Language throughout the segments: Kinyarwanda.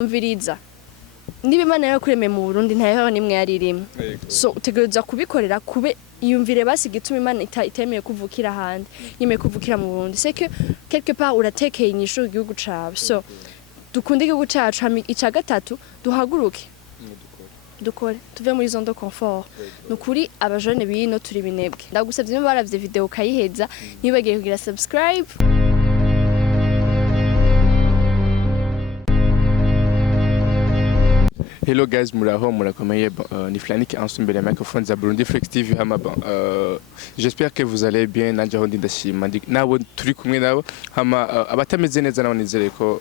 Umviriza niba Imana yakuremeye mu Burundi ntayo nimwe yaririmo so utegereza kubikorera kube iyumvire basi gituma Imana itemeye kuvukira handi yemeye kuvukira mu Burundi c'est que quelque part uratekeye inyishu igihugu cawe so dukunde igihugu cacu ica gatatu duhaguruke dukore tuve muri zone de confort nukuri abajone bino turi binebwe ndagusavye niba baravye video kayiheza nibagiye kugira subscribe. Hello guys, muraho murakomeye ni Flanik ensemble ya microphone za Burundi Flex TV hama j'espère que vous allez bien nanje ho ndashima nabo turi kumwe nabo hama abatameze neza nabo nizere ko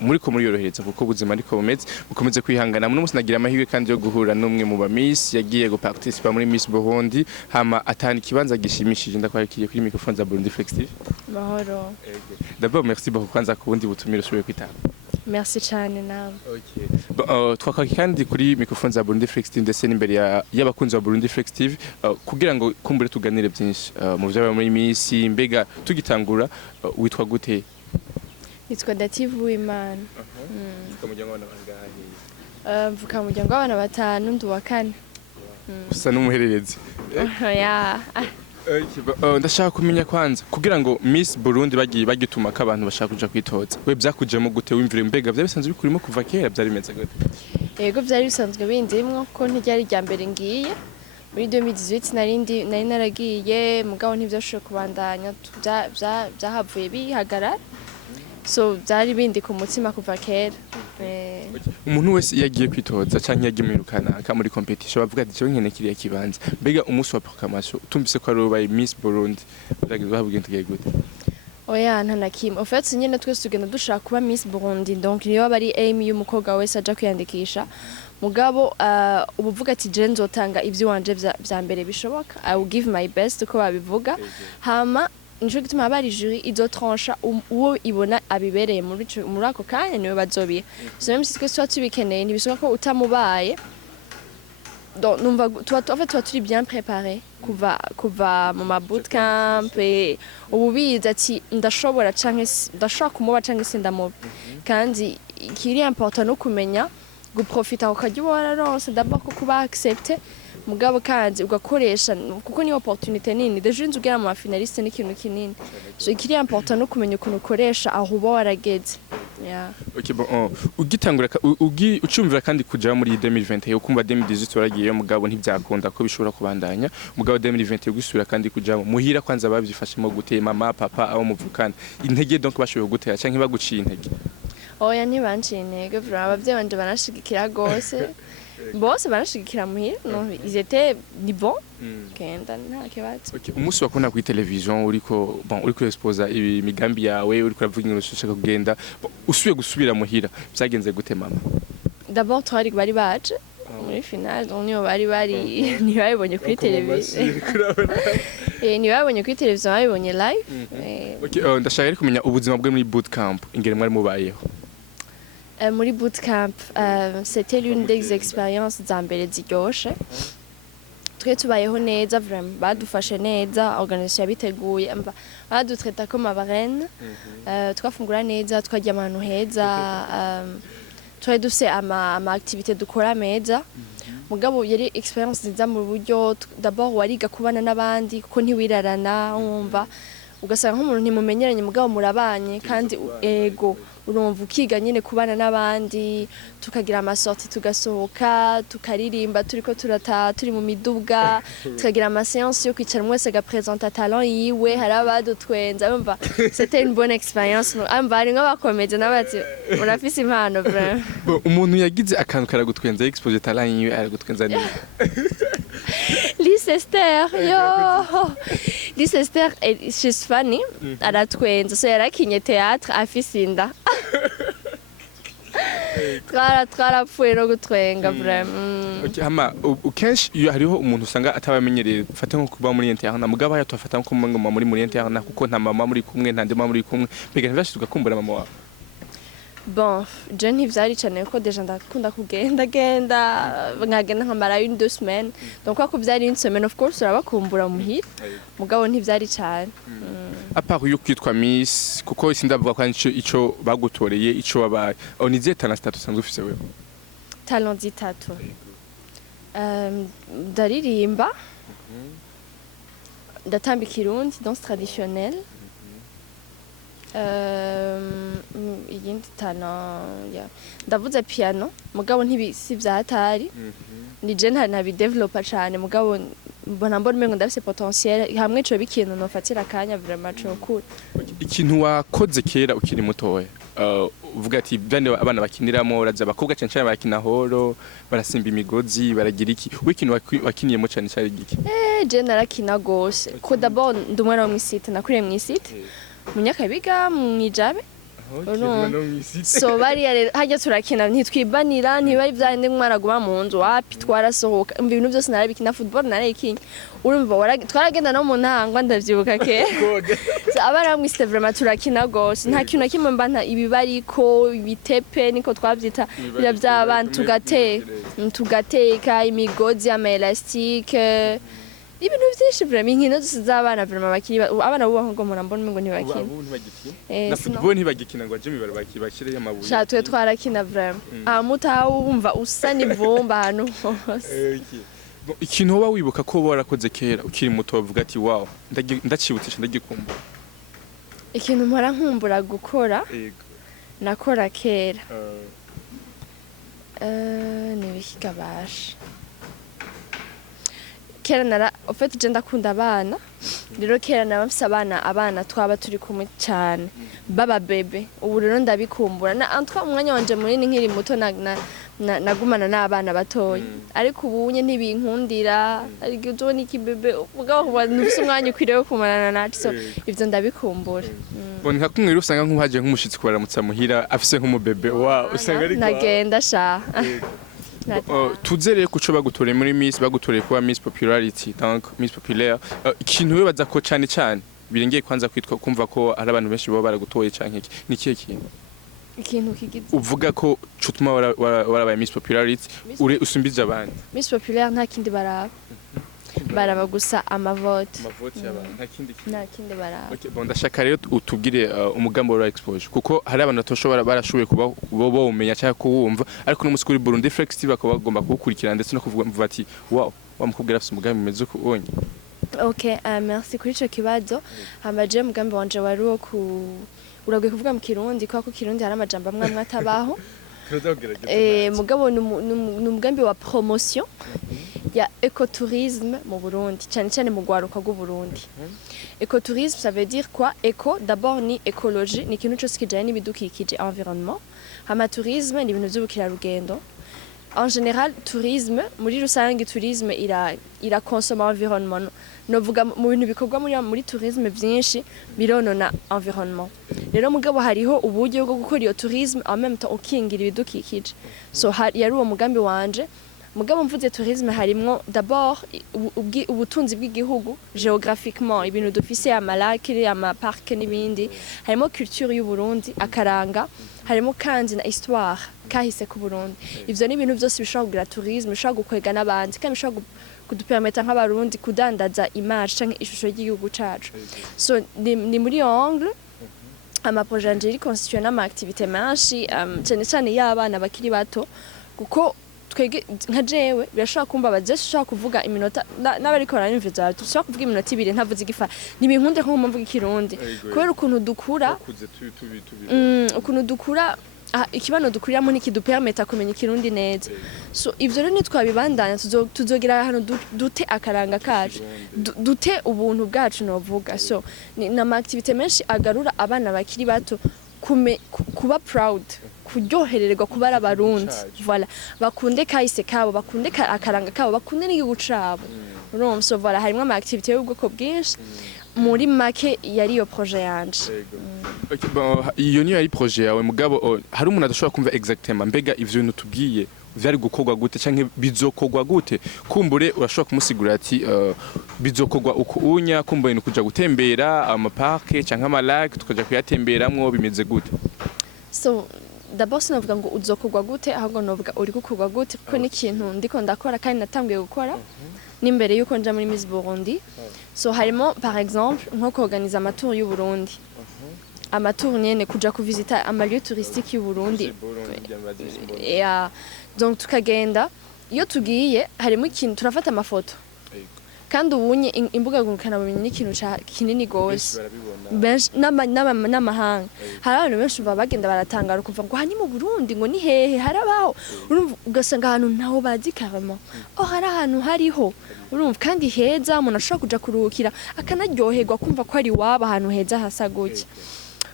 muri yorohereza kuko ubuzima ariko bumeze mukomeze kwihangana muno musinagira amahirwe kandi yo guhura n'umwe mu ba Miss yagiye go participer muri Miss Burundi hama atani kibanza gishimishije ndakwakiriye kuri microphone za Burundi Flex TV. Mahoro. D'abord merci beaucoup kwanza kubundi butumire ushoboye kwitaba. Merci cyane nawe. Okay. Twakaki kandi kuri microphone za Burundi Flex TV ndetse n'imbere y'abakunzi ba Burundi Flex TV kugira ngo kumbure tuganire byinshi mu byo muri Miss mbega tugitangura witwa gute? Nitwa Dative Uwimana. Tukamujyango abana bangahe? Mvuka mujyango abana batanu ndi wa kane. Usa n'umuhererezi. Yeah. Ndashaka kumenya kwanza kugira ngo Miss Burundi bagituma ko abantu bashaka kuja kwitoza we byakujemo gute wimvire mbega bya bisanzwe bikurimo kuva kera byari bimeze gute? Yego byari bisanzwe bindimwo ko ntiryari rya mbere ngiye muri 2018 nari naragiye mugabo ntivyashoboye kubandanya byahavuye bihagarara so byari bindi ku mutima kuva kera. Umuntu wese yagiye kwitoza canke yagiye mwirukana ka muri competition bavuga ati cyo nkene kiriya kibanza mbega umunsi wa proclamation utumvise ko ari ubaye Miss Burundi uragizwe habugende tugiye gute? Oya nta nakimwe en fait nyene twese tugenda dushaka kuba Miss Burundi donc niyo bari aim y'umukobwa wese aja kwiyandikisha mugabo ubuvuga ati je nzotanga ivyo wanje vya mbere bishoboka I will give my best ko babivuga hama nico gituma abari jury izotrancha uwo ibona abibereye muri ako kanya niwe bazobiha so même si twese tubikeneye ntibisoka ko utamubaye donc numva tuba turi bien préparé kuva mu bootcamp ububiza ati ndashobora canke ndashaka kumuba canke sindamubi kandi kiri important no kumenya guprofita ukajya wararonse d'abord ko kuba accepter mugabo kandi ugakoresha kuko ni opportunité nini deje nzugera mu finaliste n'ikintu kinini so ikiri important no kumenya ukuntu ukoresha aho uba warageze. Yeah. Okay, bon ugitangura ucumvira kandi kuja muri 2020 ukumva 2018 waragiye mugabo ntibyakunda ko bishobora kubandanya mugabo 2020 ugusura kandi kuja muhira kwanza babyifashemo gute mama papa abo muvukana intege donc bashoboye gutera canke baguciye intege? Oya ntibanciye intege abavyeyi banje banashigikira gose bose barashigikira muhira no ils étaient ni bon kenda nta kibazo. Okay, umunsi wakona kuri television uriko exposa imigambi yawe uriko uravuga ngo ushaka kugenda usuye gusubira muhira byagenze gute mama? D'abord twari bari baje muri finale donc niyo bari ntibabonye kuri television ntibabonye kuri television babonye live. Okay, ndashaka kumenya ubuzima bwe muri bootcamp ingere mwari mubayeho. Muri bootcamp c'était l'une des expériences zambere ziryoshe twe tubayeho neza vraiment badufashe neza organisation yabiteguye badutreta comme abarene twafungura neza twajya ahantu heza twari dufise ama activité dukora meza mugabo yari experience nziza mu buryo d'abord wariga kubana n'abandi kuko ntiwirarana wumva ugasanga nk'umuntu ntimumenyeranye mugabo murabanye kandi ego urumva ukiga nyine kubana n'abandi tukagira amasorti tugasohoka tukaririmba turiko turataha turi mu miduga tukagira amaséance yo kwicara mwese agapresenta talent yiwe hari abadutwenza urumva c'était une bonne expérience bari nk'abakomeze n'abati urafise impano vraiment. Umuntu yagize akantu karagutwenza expose talent yiwe aragutwenza nini? Leicester she's funny aratwenza so yarakinye théâtre afise inda twarapfuye no gutwenga vraiment. Okay, hama ukenshi hariho umuntu usanga atabamenyereye fata nko kuba muri interna mugabo ya twafata nko muri interna kuko nta mama muri kumwe nta ndema muri kumwe mbega ntibashizwe kumbura mama wawe? Bon, je ntivyari cane ko deja ndakunda kugenda nkagenda nkamara une 2 semaines. Donc quoi ko vyari une semaine of course urabakumbura muhira. Mugabo ntivyari cane. apart yo kwitwa Miss kuko sindavuga ko ico bagutoreye ico wabaye onize talent status sanzwe ufise wewe Talent zitatu. Ndaririmba. Ndatamba ikirundi danse traditionnelle. Iyindi talent ndavuze piano mugabo ntibisi vyahatari ni je ntabidevelopa cane mugabo mbona umengo ndafise potentiel hamwe co bikintu nofatira kanya vraiment co cool. Ikintu wakoze kera ukiri mutoya uvuga ati byane abana bakiniramo uraza bakobwa cyane cyane barakina horo barasimba imigozi baragira iki w'ikintu wakiniyemo cyane cyari giki je narakina gose ko d'abord ndumwana wo mwisite nakuriye mwisite munyakabiga mwijabe so bari hajya turakina ntitwibanira ntibari byande mwaraguma mu nzu wapi twarasohoka ibintu byose narabikina football narayikinye urumva twaragenda no mu ntangwa ndavyibuka ke abana mwisite vraiment turakina gose nta kintu nakimwe mba ibibariko ibitepe niko twavyita bira by'abantu tugateka imigozi ama elastique ibintu byinshi vraiment inkino z'abana vraiment bakiri abana bo ngo murambona ngo ntibakina na football ntibagikina ngo ajemi bakire y'amabuye shatwe twarakina vraiment mutaho wumva usa n'ivumba hano hose ikintu woba wibuka ko warakoze kera ukiri muto bavuga ati wow ndacibutisha ndagikumbura ikintu mpora nkumbura gukora nakora kera nibikigabasha kera en fait je ndakunda abana rero kera nabafise abana twaba turi kumwe cyane baba bebe ubu rero ndabikumbura na antwa umwanya wanje munini nkiri muto nagumana n'abana batoya ariko ubunye ntibinkundira ariko uzo niki bebe mugabo nufise umwanya ukwiriye kumarana nacu so ivyo ndabikumbura boneka kumwe usanga nk'uhaje nk'umushitsi kubaramutsa muhira afise nk'umubebe wa usanga ariko nagenda sha tuzereye kuco bagutoreye muri Miss bagutoreye kuba Miss Popularity donc Miss Populaire ikintu we baza ko cyane cyane birengeye kwanza kwitwa kumva ko ari abantu benshi baba baragutoye canke iki ni kiye kintu ikintu kigize uvuga ko cutuma warabaye Miss Popularity usumbije abandi Miss Populaire nta kindi baraba gusa amavote y'abantu nta kindi baraba okay bon ndashaka rero utubwire umugambo wa exposure kuko hari abantu batoshobora barashoboye kuba bo umenya cyangwa kuwumva ariko n'umunsi kuri Burundi Flexitive akaba bagomba kuwukurikirana ndetse no kuvuga ati wow wamukubwira afite umugambi umeze uko ubonye okay merci kuri ico kibazo hamaje umugambi wanje wari wo uragiye kuvuga mu kirundi kwa ko kirundi hari amajambo amwe atabaho mugabo n'umugambi wa promotion ya ecotourisme mu Burundi cyane mu gwaruka rw'u Burundi ecotourisme ça veut dire quoi eco d'abord ni écologie ni kintu cyose kijanye n'ibidukikije environnement hama tourisme ni ibintu by'ubukirarugendo en général tourisme muri rusange tourisme ira consomme environnement novuga mu bintu bikorwa muri tourisme byinshi bironona environnement rero mugabo hariho uburyo bwo gukora iyo tourisme en même temps ukingira ibidukikije so yari uwo mugambi wanje mugabo mvuze tourisme harimwo d'abord ubutunzi bw'igihugu géographiquement ibintu dufise amalake amapark n'ibindi harimo culture y'u Burundi akaranga harimo kandi na histoire kahise ku Burundi ivyo ni ibintu byose bishobora kugira tourisme bishobora gukwega n'abandi kandi bishobora kudupermettre nk'abarundi kudandaza image canke ishusho y'igihugu cacu so ni muri angle amaprojet anje constitué n'ama activité menshi cyane y'abana bakiri bato kuko twege nka jewe birashobora kumbabaza ushaka kuvuga iminota n'abariko baranyumviza ushaka kuvuga iminota 2 ntavuze igifa nibinkunde nko mvuga ikirundi kubera ukuntu dukura ikibano dukuriramo nikidupermeta kumenya ikirundi neza so ivyo rero nitwabibandanya tuzogera hano dute akaranga kacu dute ubuntu bwacu novuga so na activité menshi agarura abana bakiri bato kuba proud kuryohererwa kuba ari abarundi voilà bakunde kahise kabo bakunde akaranga kabo bakunde n'igihugu cabo urumva so voilà harimo ama activité y'ubwoko bwinshi muri make yari yo projet yanje iyo niyo yari projet yawe mugabo hari umuntu adashobora kumva exactement mbega ivyo bintu tubwiye vyari gukorwa gute canke bizokorwa gute kumbure urashobora kumusigura ati bizokorwa ukunya kumbure kuja gutembera ama park canke ama lake tukaja kuyatemberamwo bimeze gute so d'abord sinavuga ngo uzokugwa gute ahubwo novuga uri gukugwa gute kuko ni ikintu ndiko ndakora kandi natangiye gukora n'imbere yuko nja muri Miss Burundi so harimo par exemple nko kuorganiza amatour y'u Burundi amatour nyene kuja kuvisita amalieu touristique y'u Burundi donc tukagenda iyo tugiye harimo ikintu turafata amafoto kandi ubunye imbuga ngurukana bumenyi n'ikintu kinini gose benshi n'amahanga hari abantu benshi bagenda baratangara kuva ngo hani mu Burundi ngo ni hehe harabaho urumva ugasanga ahantu ntaho bazi carrément hari ahantu hariho urumva kandi heza umuntu ashobora kuja kuruhukira akanaryoherwa kumva ko ari waba ahantu heza hasa gutya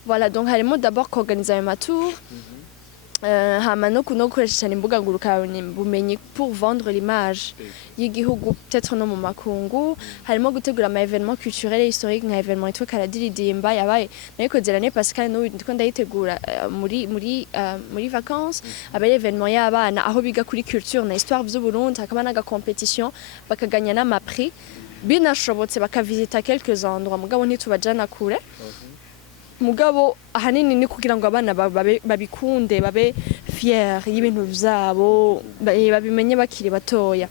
voilà donc harimo d'abord organiser ayo matour hama no gukoresha cyane imbuga ngurukana bumenyi pour vendre l'image y'igihugu peut-être no mu makungu harimo gutegura ama événements culturels et historiques nka événement yitwa Karadiridimba yabaye nayikoze l'année passée kandi no ndiko ndayitegura muri vacances abaye événement y'abana aho biga kuri culture na histoire vy'u Burundi hakaba naga compétition bakaganya n'ama prix binashobotse bakavisita quelques endroits mugabo ntitubajana kure mugabo ahanini ni kugira ngo abana babikunde babe fier y'ibintu vyabo babimenye bakiri batoya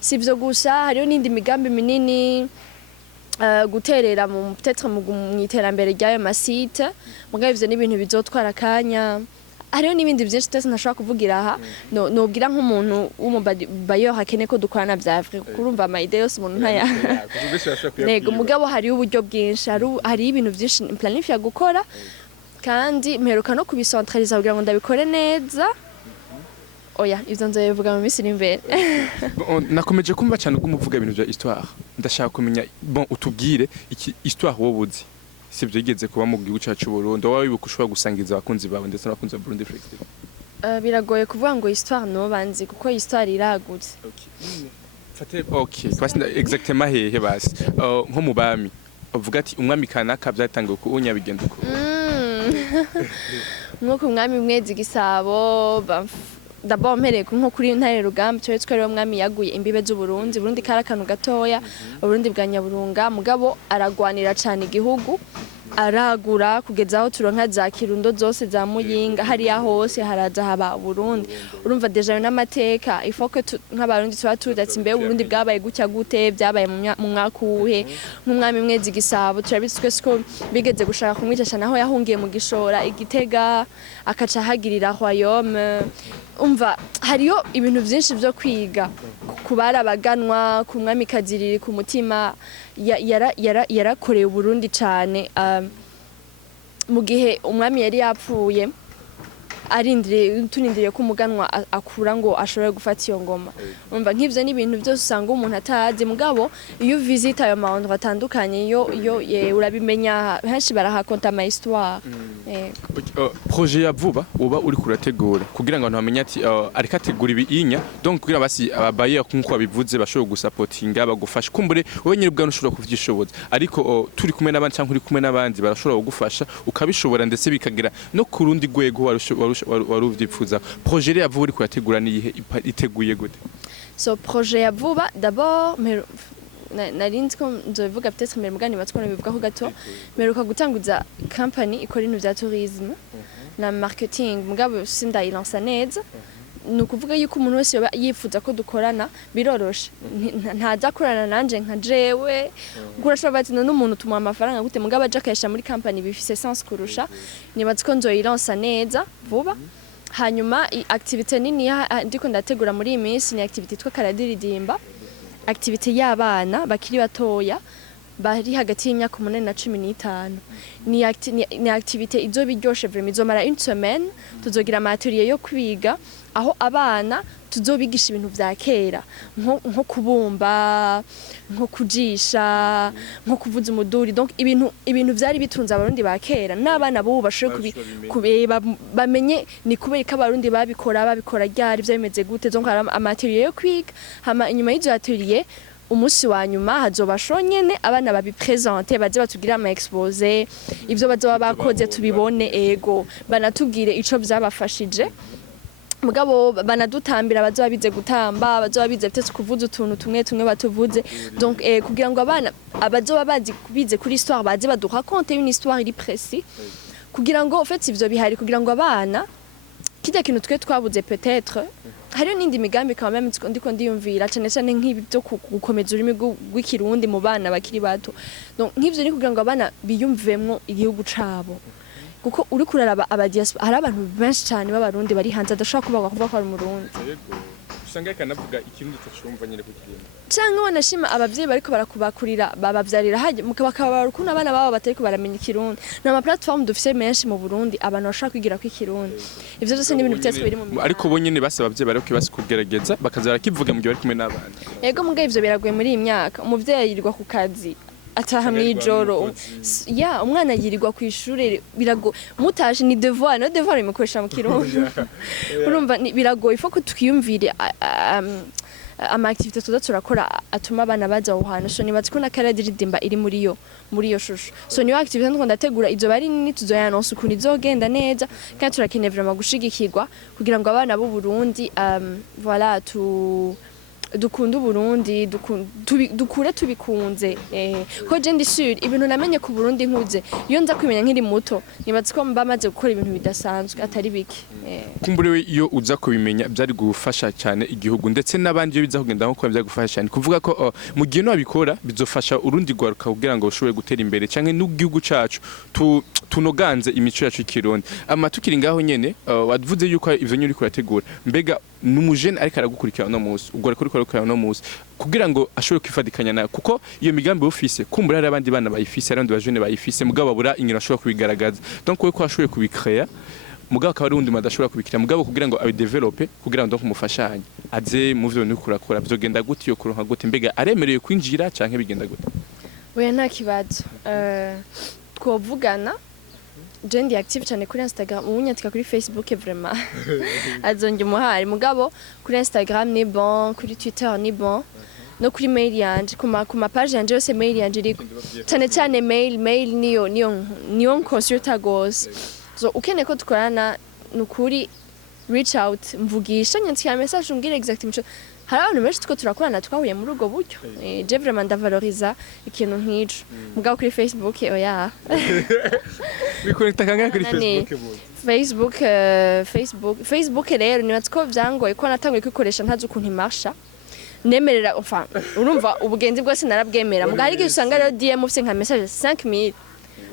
sivyo gusa hariyo n'indi migambi minini guterera mu peut-être mu iterambere ry'ayo masite mugabo ivyo n'ibintu bizotwara kanya hariyo n'ibindi byinshi twese ntashobora kuvugira aha nobwira nk'umuntu w'umubayo hakene ko dukorana vya vrai kurumva ama idée yose umuntu ntaya nego mugabo hariyo uburyo bwinshi hari ibintu byinshi planifia gukora kandi mperuka no kubicentraliza kugira ngo ndabikore neza oya ivyo nzobivuga mu minsi iri imbere nakomeje kumva cyane umuvuga ibintu bya histoire ndashaka kumenya bon utubwire iki histoire wobuzi sivyo yigeze kuba mu gihugu cyacu Burundi wawe wibuka ushobora gusangiza abakunzi bawe ndetse n'abakunzi ba Burundi Flex TV biragoye kuvuga ngo histoire no banzi kuko histoire iragutse okay kwasi exactement hehe basi nko mu bami uvuga ati umwami kanaka byatangiye ku unyabigenda ko nko ku mwami Mwezi Gisabo d'abord mpereye nko kuri Ntare Rugamba cyo twari umwami yaguye imbibe z'u Burundi Burundi karakanu gatoya Burundi bwa Nyaburunga mugabo aragwanira cyane igihugu aragura kugeza aho turonka za Kirundo zose za Muyinga hariya hose haraza haba Burundi urumva deja n'amateka ifoko nk'abarundi tuba tudatse imbe Burundi bwabaye gutya gute byabaye mu mwaka uhe nk'umwami Mwezi Gisabo turabitswe ko bigeze gushaka kumwicisha naho yahungiye mu Gishora Igitega akaca hagirira royaume umva hariyo ibintu byinshi byo kwiga kubara abaganwa ku mwami Kaziriri ku mutima yarakoreye Burundi cyane mu gihe umwami yari yapfuye tunindiriye ko umuganwa akura ngo ashobore gufata iyo ngoma umva nk'ivyo n'ibintu byose usanga umuntu atazi mugabo iyo visita ayo mahondro atandukanye yo urabimenya henshi barahakonta ama histoire projet ya vuba uba uri kurategura kugira ngo abantu bamenye ati ariko ategura ibinya donc kugira basi ababaye nkuko babivuze bashobora gusapotinga bagufasha kumbure wowe nyine ubwanyu ushobora kuvyishoboza ariko turi kumwe n'abandi cyangwa uri kumwe n'abandi barashobora kugufasha ukabishobora ndetse bikagira no ku rundi rwego waruvyifuza projet ya vuba uri kurategura niyihe iteguye gute so projet ya vuba d'abord narinzi ko nzobivuga peut-être mbere mugani batwona bivuga ko gato meruka gutanguza company ikora ibintu bya tourisme na marketing mugabo sindayilansa neza nukuvuga yuko umuntu wese yifuza ko dukorana biroroshe ntazakorana nanje nka jewe gurashobora bati n'umuntu tumuha amafaranga gute mugabo aje akayasha muri company bifise sens kurusha nibaza ko nzoyilansa neza vuba hanyuma activité nini ndiko ndategura muri iyi minsi ni activité yitwa Karadiridimba activité y'abana bakiri batoya bari hagati y'imyaka 8 na 15 ni activité izo biryoshe vraiment izomara une semaine tuzogira amateriye yo kwiga aho abana tuzobigisha ibintu vya kera nko kubumba nko kujisha nko kuvuza umuduri donc ibintu vyari bitunza abarundi ba kera n'abana bo bashoboye bamenye ni kubera ko abarundi babikora ryari byo bimeze gute donc amateriye yo kwiga hama inyuma y'izo atelier umunsi wa nyuma hazoba shonyene abana babipresenter baze batugira ama exposé ivyo bazoba bakoze tubibone ego banatubwire ico byabafashije mugabo banadutambira bazoba bize gutamba bazoba bize peut-être kuvuza utuntu tumwe batuvuze donc kugira ngo abana abazoba bize kuri histoire baze baduha raconter une histoire iri précis kugira ngo en fait ivyo bihari kugira ngo abana kijya kintu twe twabuze peut-être hariyo n'indi migambi quand même ndiko ndiyumvira cyane cyane nk'ibi byo gukomeza ururimi rw'ikirundi mu bana bakiri bato donc nk'ivyo ni kugira ngo abana biyumvemwo igihugu cabo kuko uri kuraraba abadiaspora hari abantu benshi cyane b'abarundi bari hanze adashobora kuvuga ko ari umurundi usanga kanavuga ikirundi cyumva nyine ku kirimba cyangwa wanashima abavyeyi bariko barakubakurira babavyarira haje mukabakaba ukuntu abana babo batariko baramenya ikirundi na platform dufise menshi mu Burundi abantu bashaka kwigira ku ikirundi ivyo byose ni ibintu bitetse biri mu ariko bo nyine basaba abavyeyi bariko basukugerageza bakaza barakivuga mu gihe bari kumwe n'abana yego mugaye ivyo biragoye muri iyi myaka umuvyeyi yirirwa ku kazi ataha mwijoro ya umwana yirirwa ku ishure birago mutaje ni devoir no devoir imukoresha mu kirundi urumva biragoye foko tukiyumvire ama activité tuza turakora atuma abana baza aho hantu so nibaze ko na karadiridimba iri muri yo shusho so niyo activité ndiko ndategura izo bari nini tuzoyanonsa ukuntu izogenda neza kandi turakeneye vraiment gushigikirwa kugira ngo abana b'u Burundi voilà dukunda Burundi dukure tubikunze ko je ndi sure ibintu namenye ku Burundi nkuze iyo nza kwimenya nkiri muto nibaze ko mbamaze gukora ibintu bidasanzwe atari biki kumburewe iyo uza kubimenya byari gufasha cyane igihugu ndetse n'abandi iyo biza kugenda nko byari gufasha cyane kuvuga ko mu gihe no abikora bizofasha urundi gwaruka kugira ngo ushobore gutera imbere canke n'igihugu cacu tunoganze imico yacu ikirundi tukiri ngaho nyene wavuze yuko ivyo nyuri kurategura mbega numujene ariko aragukurikira no musi ubwo ariko kurikira no musi kugira ngo ashobore kwifadikanya nayo kuko iyo migambi ufise kumbura hari abandi bana bayifise abandi bajene bayifise mugabo babura ingiro ashobora kubigaragaza donc we ko ashoboye kubikrea mugabo akaba ari undi madashobora kubikira mugabo kugira ngo abidevelope kugira ngo kumufashanye aze mu vyo nukurakora vyogenda gute yo kuronka gute mbega aremereye kwinjira canke bigenda gute oya nta kibazo twovugana je ndi active cyane kuri Instagram unyatika kuri Facebook vraiment azonge umuhari mugabo kuri Instagram ni bon kuri Twitter ni bon no kuri mail yanje kuma page yanje yose mail yanje iri cyane mail niyo consulta gose so ukene ko dukorana nukuri reach out mvugisha nyandikira message umbwire exactement hari abantu benshi tuko turakorana twahuye muri ubwo buryo je vraiment ndavaloriza ikintu nk'ico mugabo kuri Facebook oya bikonekta kangahe kuri Facebook rero nibatse ko byangoye ko natanguye kwikoresha ntazi ukuntu imarsha nemerera enfin urumva ubugenzi bwose narabwemera mugabo hari usanga rero DM ufite nka message 5000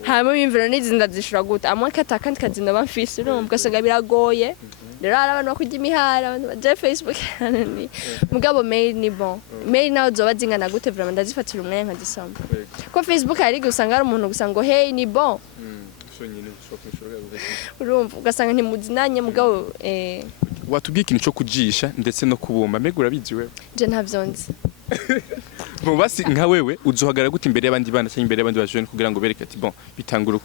hama bimvira n'izinda zishura gute amwe katakandi kazino bamfise urumva ugasanga biragoye rero abantu bakujya imihara abantu baje Facebook mugabo mail ni bon mail nawe zoba zingana gute vraiment ndazifatira umwanya nkazisoma ko Facebook hari gusanga ari umuntu gusanga hey ni bon urumva ugasanga ntimuzinanye mugabo watubwiye ikintu cyo kujisha ndetse no kubumba mbega urabizi wewe je ntavyonzi basi nka wewe uzohagara gute imbere y'abandi bana cyangwa imbere y'abandi bajene kugira ngo bereke ati bon bitangura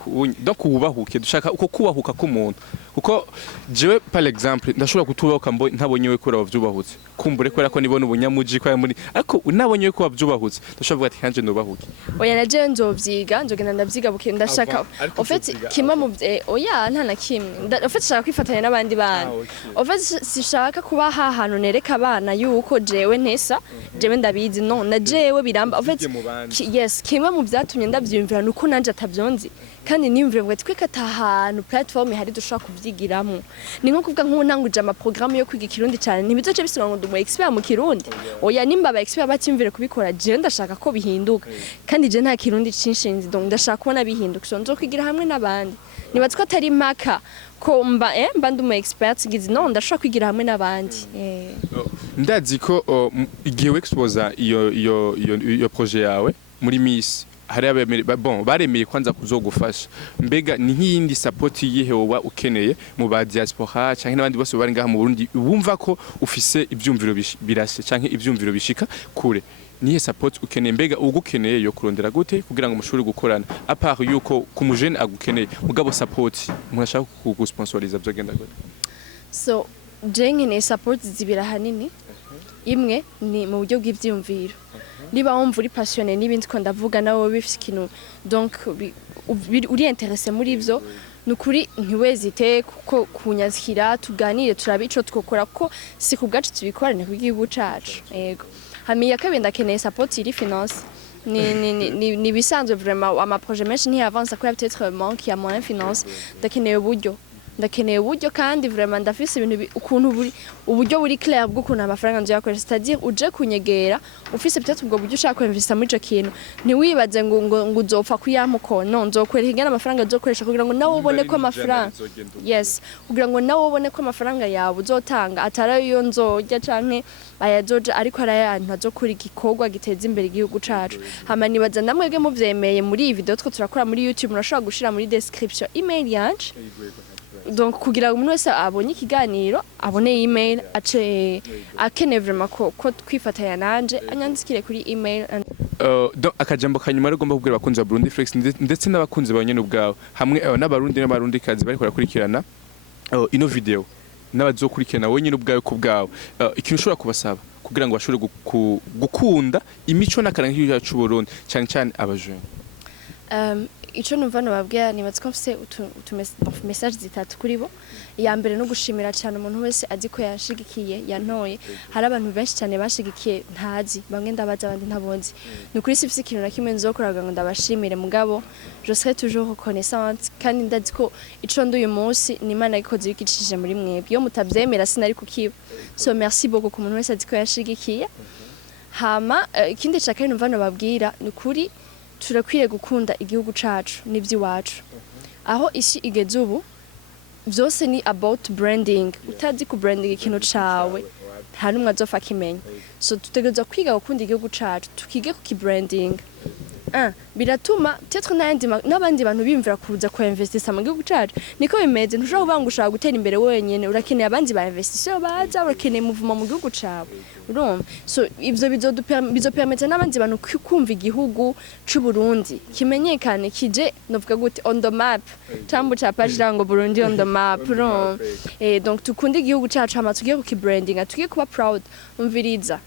donc kubahuke dushaka uko kubahuka k'umuntu kuko jewe par exemple ndashobora kutubahuka mbo ntabonye we kora bavyubahutse kumbure ko rako nibona ubunyamuji kwa muri ariko unabonye ko bavyubahutse ndashobora ati kanje nobahuke oya naje nzovyiga nzogenda ndavyiga buke ndashaka en fait kimwe mu oya nta na kimwe en fait shaka kwifatanya n'abandi bana en fait sishaka kuba hahantu nereka abana yuko jewe ntesa jewe ndabizi no na jewe biramba en fait yes kimwe mu byatumye ndavyumvira nuko nanje atavyonzi kandi nimvire ngo tweka tahantu platform hari dushaka kuvyigiramo ni nko kuvuga nk'untanguje ama programme yo kwiga ikirundi cyane ntibizoce bisobanura ngo ndumu expert mu kirundi oya nimba aba expert batimvire kubikora je ndashaka ko bihinduka kandi je nta kirundi cinshinzi donc ndashaka kubona bihinduka so nzokwigira hamwe n'abandi nibatse ko atari maka ko mba ndumu expert gize no ndashaka kwigira hamwe n'abandi ndazi ko igihe wexposa iyo projet yawe muri Miss hari baremeye kwanza kuzogufasha mbega ni nk'iyindi support yihewa ukeneye mu ba diaspora canke n'abandi bose bari ngaha mu Burundi bumva ko ufise ivyumviro birashe canke ivyumviro bishika kure niye support ukeneye mbega ugukeneye yo kurondera gute kugira ngo mushobore gukorana apart yuko ku mujene agukeneye mugabo support murashaka kugusponsoriza byogenda gute so nkeneye support zibira hanini imwe ni mu buryo bw'ivyumviro niba wumva uri passionné n'ibindi ko ndavuga nawe bifite ikintu donc uri intéressé muri ivyo nukuri ntiwezite kuko kunyazikira tuganire turabe ico twokora ko si ku bwacu tubikorane ku gihugu cacu yego hamiya kabenda keneye support iri finance ni bisanzwe vraiment ama projet menshi ni avance ko peut-être manque ya moyen finance ndakeneye uburyo ndakeneye uburyo kandi vraiment ndafise ibintu ukuntu uburyo buri clair bw'ukuntu amafaranga nzoyakoresha, c'est-à-dire uje kunyegera ufise peut-être ubwo buryo ushaka kwinvesta muri ico kintu ntiwibaze ngo uzopfa kuyamuko no nzokwereka ingana amafaranga uzokoresha kugira ngo nawe ubone ko amafaranga yes kugira ngo nawe ubone ko amafaranga yawe uzotanga atari yo nzojya canke ayazoja ariko arayantu azokura igikorwa giteza imbere igihugu cacu. Hama nibaza namwebwe muvyemeye muri iyi video two turakora muri YouTube murashobora gushira muri description email yanje donc kugira ngo umuntu wese abonye ikiganiro abone email akeneye vraiment ko twifatanya nanje anyandikire kuri email donc akajambo kanyuma rero ugomba kubwira abakunzi ba Burundi Flex ndetse n'abakunzi banyene ubwabo hamwe n'abarundi n'abarundi kazi bariko barakurikirana ino video n'abazokurikirana wenyine ubwawe ku bwawe ikintu ushobora kubasaba kugira ngo bashobore gukunda imico n'akaranga cy'u Burundi cyane cyane abajene. Ico numva nababwira nibatse ko mfise message zitatu kuri bo. Ya mbere no gushimira cyane umuntu wese azi ko yashigikiye yantoye. Hari abantu benshi cyane bashigikiye ntazi bamwe ndabaza abandi ntabonzi. Ni kuri sifise ikintu na kimwe nzokoraga ngo ndabashimire mugabo je serai toujours reconnaissante kandi ndazi ko ico nduye munsi ni Imana ikoze bikicishije muri mwebwe. Iyo mutavyemera sinari kukiba. So merci beaucoup ku muntu wese azi ko yashigikiye. Hama ikindi cyakari numva nababwira ni kuri turakwiye gukunda igihugu cacu n'ivy'iwacu. Aho isi igeze ubu vyose ni about branding. Utazi ku branding ikintu cawe nta numwe azofa kimenya. So tutegerezwa kwiga gukunda igihugu cacu tukige ku ki branding. Biratuma peut-être n'abandi bantu bimvira kuza ku investissa mu gihugu cacu. Niko bimeze ntushobora kuvuga ngo ushaka gutera imbere wenyene urakeneye abandi ba investisseurs baza urakeneye muvuma mu gihugu cawe. Urumva so ivyo bizopermettre n'abandi bantu kumva igihugu c'u Burundi kimenyekane kije novuga gute on the map tambu capashira ngo Burundi on the map. Donc tukunde igihugu cacu hama tugiye ku ki branding tugiye kuba proud umviriza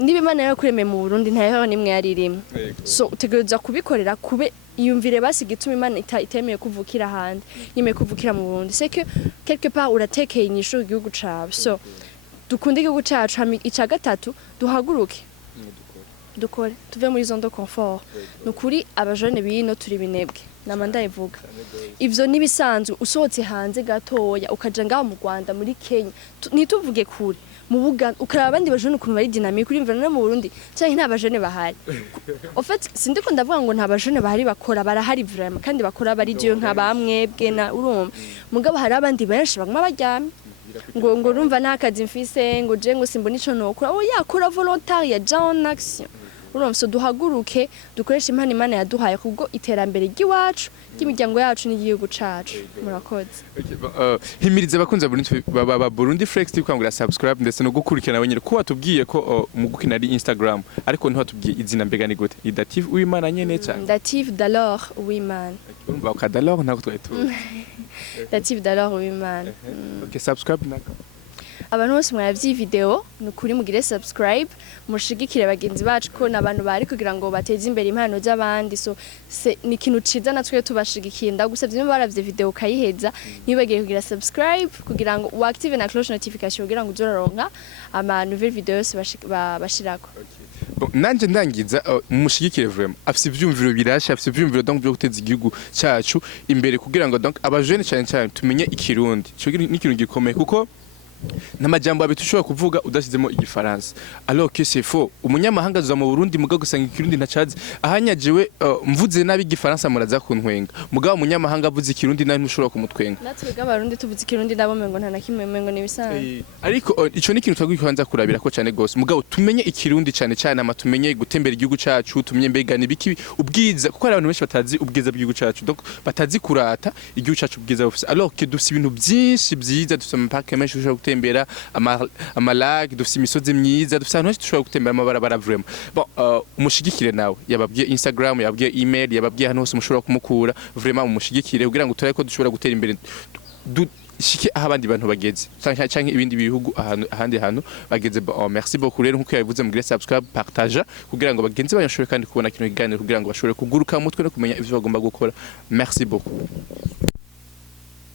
niba Imana yakuremeye mu Burundi ntaho nimwe yaririmo. So utegereza kubikorera kube iyumvire basi gituma Imana itemeye kuvukira handi yemeye kuvukira mu Burundi c'est que quelque part uratekeye inyishu igihugu cawe. So dukunde igihugu cacu ica gatatu duhaguruke dukore tuve muri zone de confort. Nukuri abajene bino turi binebwe nama ndayivuga ivyo nibisanzwe usohotse hanze gatoya ukaja ngaho mu Rwanda muri Kenya nituvuge kure mu Buganda ukaraba abandi bajene ukuntu bari dynamique uri mvana no mu Burundi cyane nta bajene bahari. En fait sindiko ndavuga ngo nta bajene bahari bakora barahari vraiment kandi bakora bari jiyo nka bamwebwe na urumva mugabo hari abandi benshi baguma baryamye ngo urumva nakazi mfise ngo je ngo simbona ico nokora yakora volontariat ja en action. Urumva so duhaguruke dukoresha impano Imana yaduhaye kubwo iterambere ry'iwacu ry'imiryango yacu n'igihugu cacu. Murakoze. Himiriza abakunzi ba Burundi Flex kwangura subscribe ndetse no gukurikirana wenyine ko watubwiye ko mu gukina ari Instagram ariko ntiwatubwiye izina mbega ni gute Dative Uwimana nyene cyane Dative d'alors Uwimana. Urumva ka d'alors nako twaitu Dative d'alors Uwimana. Okay subscribe nako abantu bose mwavyi video nukuri mugire subscribe mushigikire bagenzi bacu ko nabantu bari kugira ngo bateze imbere impano z'abandi. So ni ikintu ciza natwe tubashigikiye ndagusavye niba baravye video kayiheza nibagiye kugira subscribe kugira ngo uactive na cloche notification kugira ngo uzoronka ama nouvelle videos bashirako. Nanje ndangiza mushigikire vraiment afise ivyumviro birasha afise ivyumviro donc byo guteza igihugu cyacu imbere kugira ngo donc abajene cyane tumenye ikirundi cyo n'ikintu gikomeye kuko n'amajambo abitushobora kuvuga udasizemo igifaransa alors que c'est faux. Umunyamahanga aza mu Burundi muga gusanga ikirundi ntacazi ahanyajiwe mvuze nabi igifaransa muraza kuntwenga mugabo umunyamahanga avuze ikirundi nawe ntushobora kumutwenga. Natwe bw'abarundi tuvuze ikirundi ndabo mengo nta nakimwe mengo nibisanzwe ariko ico ni ikintu twagikanza kurabira ko cyane gose mugabo tumenye ikirundi cyane ama tumenye gutembera igihugu cacu tumenye mbega nibiki ubwiza kuko hari abantu benshi batazi ubwiza bw'igihugu cacu donc batazi kurata igihugu cacu ubwiza bufise alors que dufise ibintu byinshi byiza dufise amapaka menshi gutembera amalag dufise imisozi myiza dufise ahantu dushobora gutembera amabarabara vraiment. Bon umushigikire nawe yababwiye Instagram yababwiye email yababwiye ahantu hose mushobora kumukura vraiment umushigikire kugira ngo turaye ko dushobora gutera imbere shike aho abandi bantu bageze canke ibindi bihugu ahandi hantu bageze. Merci beaucoup rero nkuko yabivuze mugire subscribe partage kugira ngo bagenzi banyashobore kandi kubona kino kiganiro kugira ngo bashobore kuguruka mutwe no kumenya ivyo bagomba gukora. Merci beaucoup.